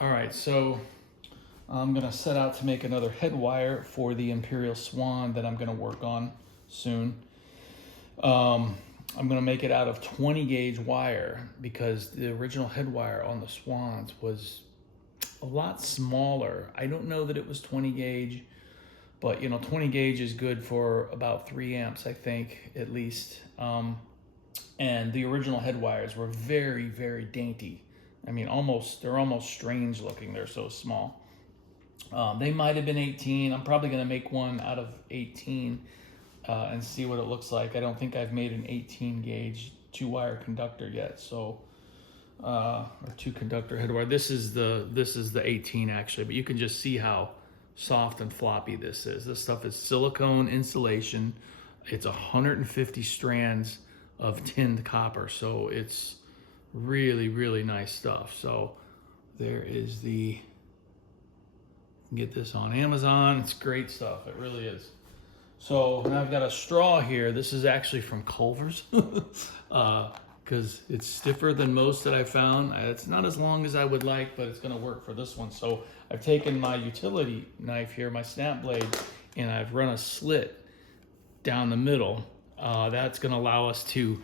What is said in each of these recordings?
All right, so I'm gonna set out to make another head wire for the Imperial Swan that I'm gonna work on soon. Um, I'm gonna make it out of 20 gauge wire because the original head wire on the Swans was a lot smaller. I don't know that it was 20 gauge, but 20 gauge is good for about 3 amps, I think, at least. And the original head wires were very, very dainty. I mean, they're almost strange looking. They're so small. They might have been 18. I'm probably going to make one out of 18 and see what it looks like. I don't think I've made an 18 gauge 2-wire conductor yet. So, or 2-conductor head wire. This is the 18 actually, but you can just see how soft and floppy this is. This stuff is silicone insulation. It's 150 strands of tinned copper, so it's really, really nice stuff. So there is the, get this on Amazon. It's great stuff. It really is. So now I've got a straw here. This is actually from Culver's because it's stiffer than most that I found. It's not as long as I would like, but it's going to work for this one. So I've taken my utility knife here, my snap blade, and I've run a slit down the middle. That's going to allow us to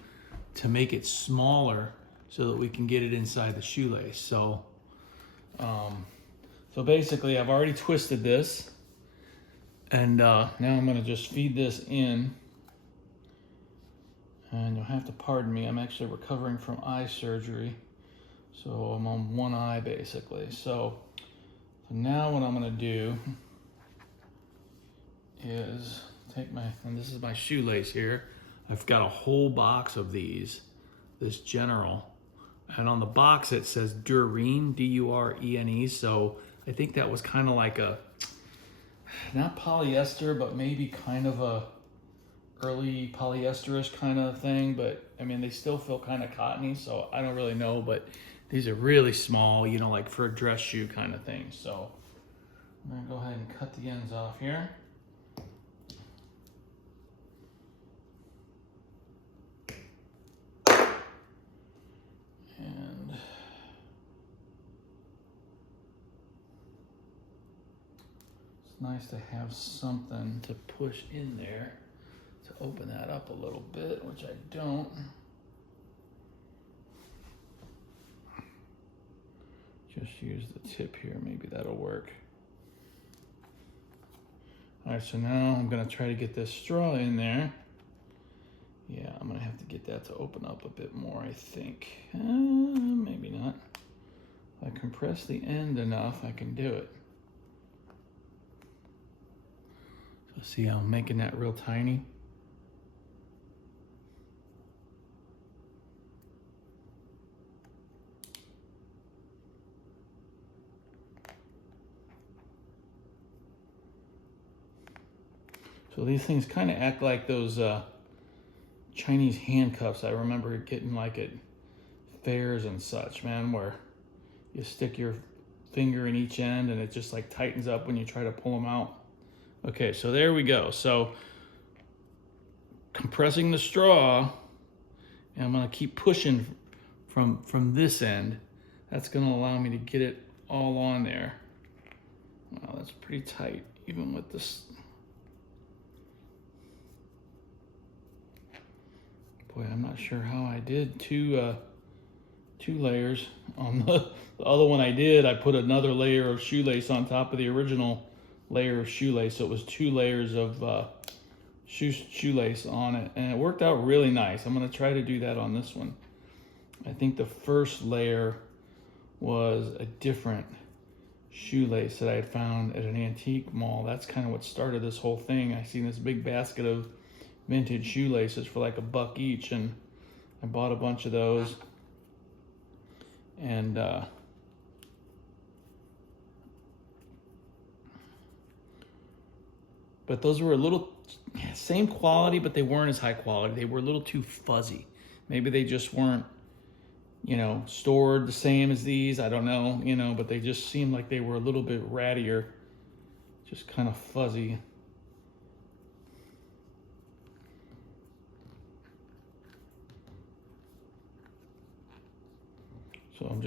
make it smaller so that we can get it inside the shoelace. So basically I've already twisted this, and now I'm going to just feed this in. And you'll have to pardon me, I'm actually recovering from eye surgery, so I'm on one eye basically. So now what I'm going to do is take and this is my shoelace here. I've got a whole box of these, this General, and on the box it says Durene, D-U-R-E-N-E, so I think that was kind of like a, not polyester, but maybe kind of a early polyesterish kind of thing, but I mean, they still feel kind of cottony, so I don't really know, but these are really small, like for a dress shoe kind of thing. So I'm gonna go ahead and cut the ends off here. And it's nice to have something to push in there to open that up a little bit, which I don't. Just use the tip here, maybe that'll work. All right, so now I'm gonna try to get this straw in there. Yeah, I'm gonna have to get that to open up a bit more, I think. Maybe not. If I compress the end enough, I can do it. So see how I'm making that real tiny? So these things kind of act like those Chinese handcuffs I remember getting like at fairs and such, man, where you stick your finger in each end and it just like tightens up when you try to pull them out. Okay, so there we go. So compressing the straw, and I'm gonna keep pushing from this end. That's gonna allow me to get it all on there. Wow, that's pretty tight, even with this. Boy, I'm not sure how I did two layers. On the other one I did, I put another layer of shoelace on top of the original layer of shoelace. So it was 2 layers of shoelace on it, and it worked out really nice. I'm gonna try to do that on this one. I think the first layer was a different shoelace that I had found at an antique mall. That's kind of what started this whole thing. I seen this big basket of vintage shoelaces for like $1 each, and I bought a bunch of those. And but those were a little same quality, but they weren't as high quality. They were a little too fuzzy. Maybe they just weren't, stored the same as these. I don't know, but they just seemed like they were a little bit rattier, just kind of fuzzy. So I'm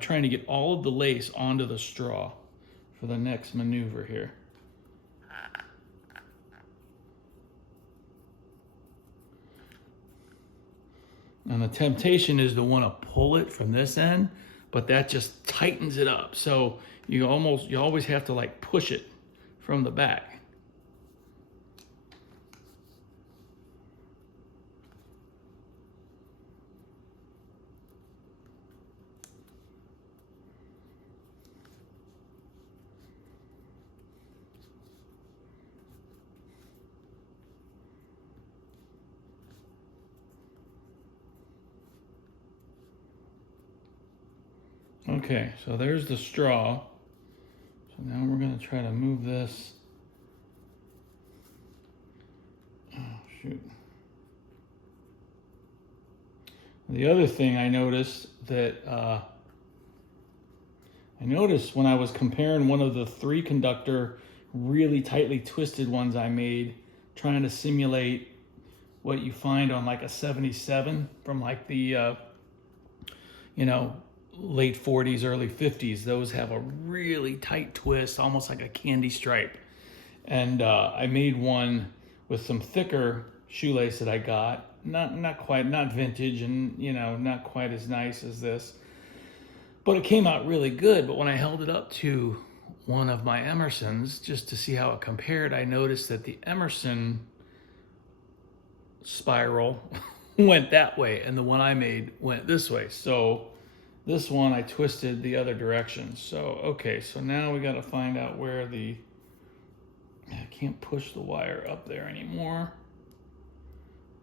trying to get all of the lace onto the straw for the next maneuver here. And the temptation is to want to pull it from this end, but that just tightens it up. So you always have to like push it from the back. Okay, so there's the straw. So now we're going to try to move this. Oh, shoot. The other thing I noticed when I was comparing one of the 3-conductor really tightly twisted ones I made, trying to simulate what you find on like a 77 from like the late 40s, early 50s. Those have a really tight twist, almost like a candy stripe. And I made one with some thicker shoelace that I got, not vintage, and not quite as nice as this, but it came out really good. But when I held it up to one of my Emersons just to see how it compared, I noticed that the Emerson spiral went that way and the one I made went this way. So this one I twisted the other direction. So okay, so now we got to find out where I can't push the wire up there anymore.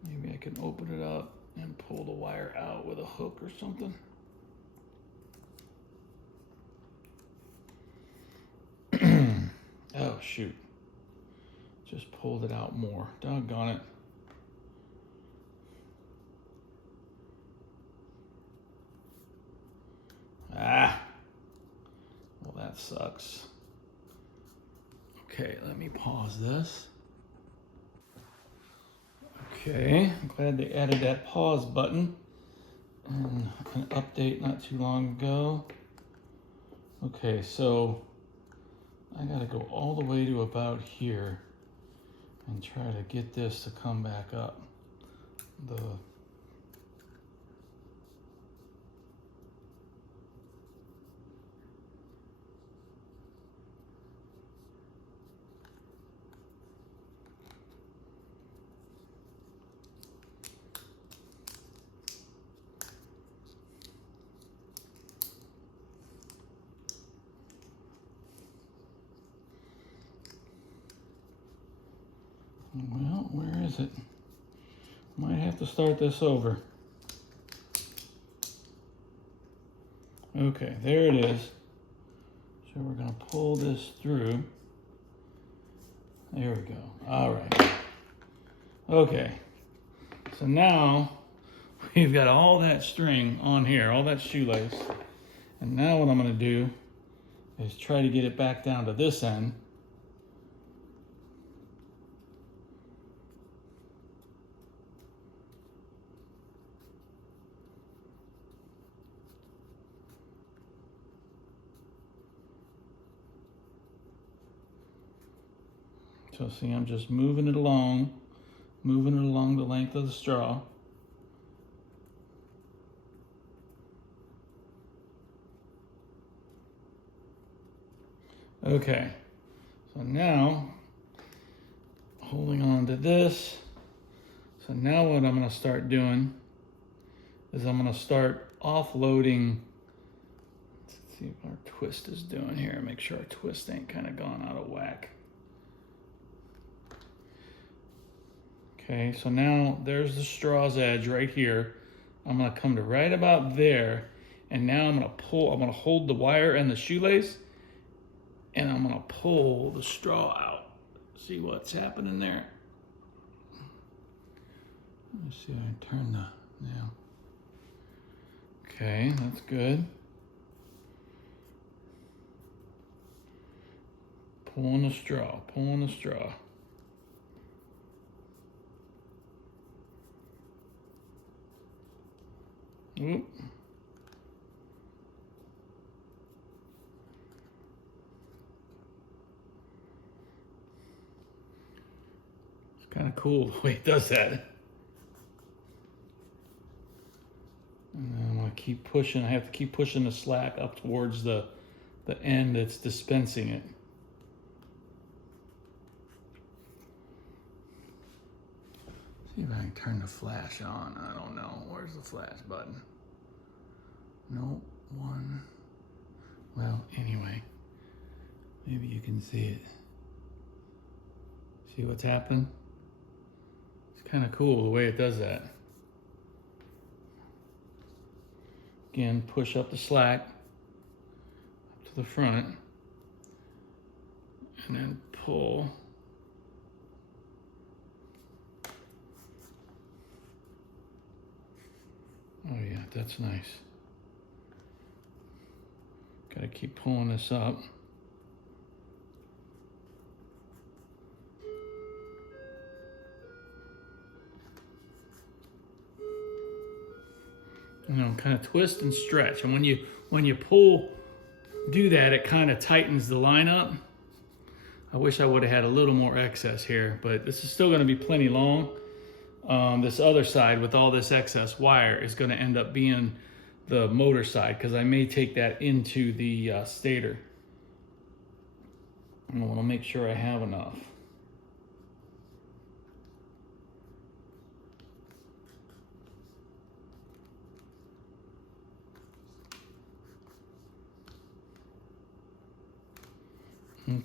Maybe I can open it up and pull the wire out with a hook or something. Oh shoot, just pulled it out more. Doggone it. Ah, well that sucks. Okay, let me pause this. Okay, I'm glad they added that pause button and an update not too long ago. Okay, so I gotta go all the way to about here and try to get this to come back up. Well, where is it? Might have to start this over. Okay, there it is. So we're gonna pull this through. There we go. All right. Okay. So now we've got all that string on here, all that shoelace. And now what I'm gonna do is try to get it back down to this end. So see, I'm just moving it along the length of the straw. Okay, so now, holding on to this. So now what I'm gonna start doing is I'm gonna start offloading. Let's see what our twist is doing here. Make sure our twist ain't kind of gone out of whack. Okay, so now there's the straw's edge right here. I'm gonna come to right about there, and now I'm gonna hold the wire and the shoelace, and I'm gonna pull the straw out. See what's happening there. Let me see, I turn now. Okay, that's good. Pulling the straw. Oop. Kind of cool the way it does that. And then I'm going to keep pushing. I have to keep pushing the slack up towards the end that's dispensing it. See if I can turn the flash on. I don't know. Where's the flash button? Nope. One. Well, anyway. Maybe you can see it. See what's happened? It's kind of cool the way it does that. Again, push up the slack up to the front and then pull. Oh yeah, that's nice. Gotta keep pulling this up. You know, kind of twist and stretch. And when you do that, it kind of tightens the line up. I wish I would have had a little more excess here, but this is still going to be plenty long. This other side with all this excess wire is going to end up being the motor side, because I may take that into the stator. I want to make sure I have enough.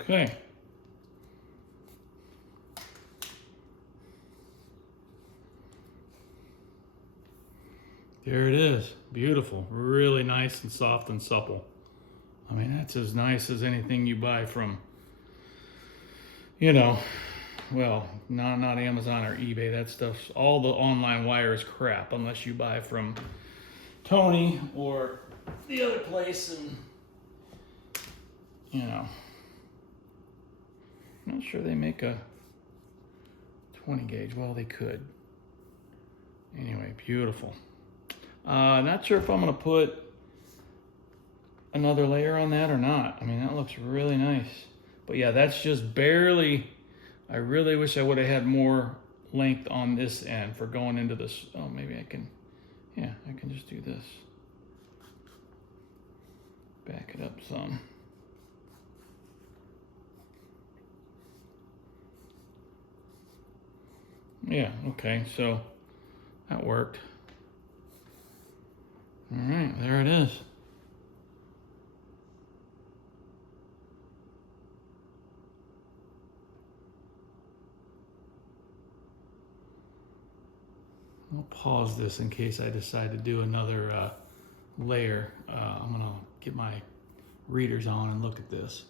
Okay. There it is. Beautiful. Really nice and soft and supple. I mean, that's as nice as anything you buy from, you know, well, not Amazon or eBay. That stuff's, all the online wire is crap unless you buy from Tony or the other place, and, you know, I'm not sure they make a 20 gauge. Well, they could. Anyway, beautiful. Not sure if I'm going to put another layer on that or not. I mean, that looks really nice. But yeah, that's just barely. I really wish I would have had more length on this end for going into this. Oh, maybe I can. Yeah, I can just do this. Back it up some. Yeah, okay, so that worked. All right, there it is. I'll pause this in case I decide to do another layer. I'm gonna get my readers on and look at this.